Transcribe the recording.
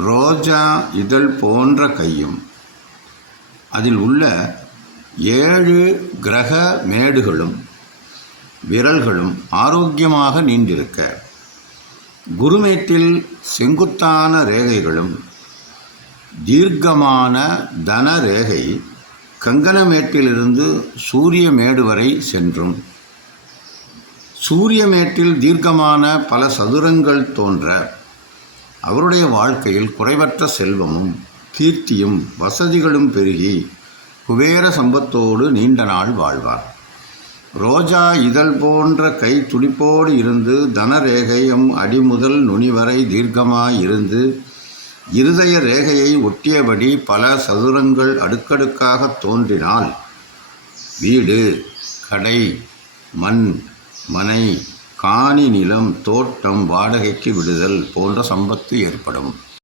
ரோஜா இதழ் போன்ற கையும் அதில் உள்ள ஏழு கிரக மேடுகளும் விரல்களும் ஆரோக்கியமாக நீண்டிருக்க குருமேட்டில் செங்குத்தான ரேகைகளும் தீர்க்கமான தன ரேகை கங்கணமேட்டிலிருந்து சூரிய மேடு வரை சென்றும் சூரியமேட்டில் தீர்க்கமான பல சதுரங்கள் தோன்ற அவருடைய வாழ்க்கையில் குறைவற்ற செல்வமும் கீர்த்தியும் வசதிகளும் பெருகி குபேர சம்பத்தோடு நீண்ட நாள் வாழ்வார். ரோஜா இதழ் போன்ற கை துடிப்போடு இருந்து தனரேகையும் அடிமுதல் நுனிவரை தீர்க்கமாய் இருந்து இருதய ரேகையை ஒட்டியபடி பல சதுரங்கள் அடுக்கடுக்காக தோன்றினால் வீடு கடை மண் மனை காணி நிலம் தோட்டம் வாடகைக்கு விடுதல் போன்ற சம்பத்து ஏற்படும்.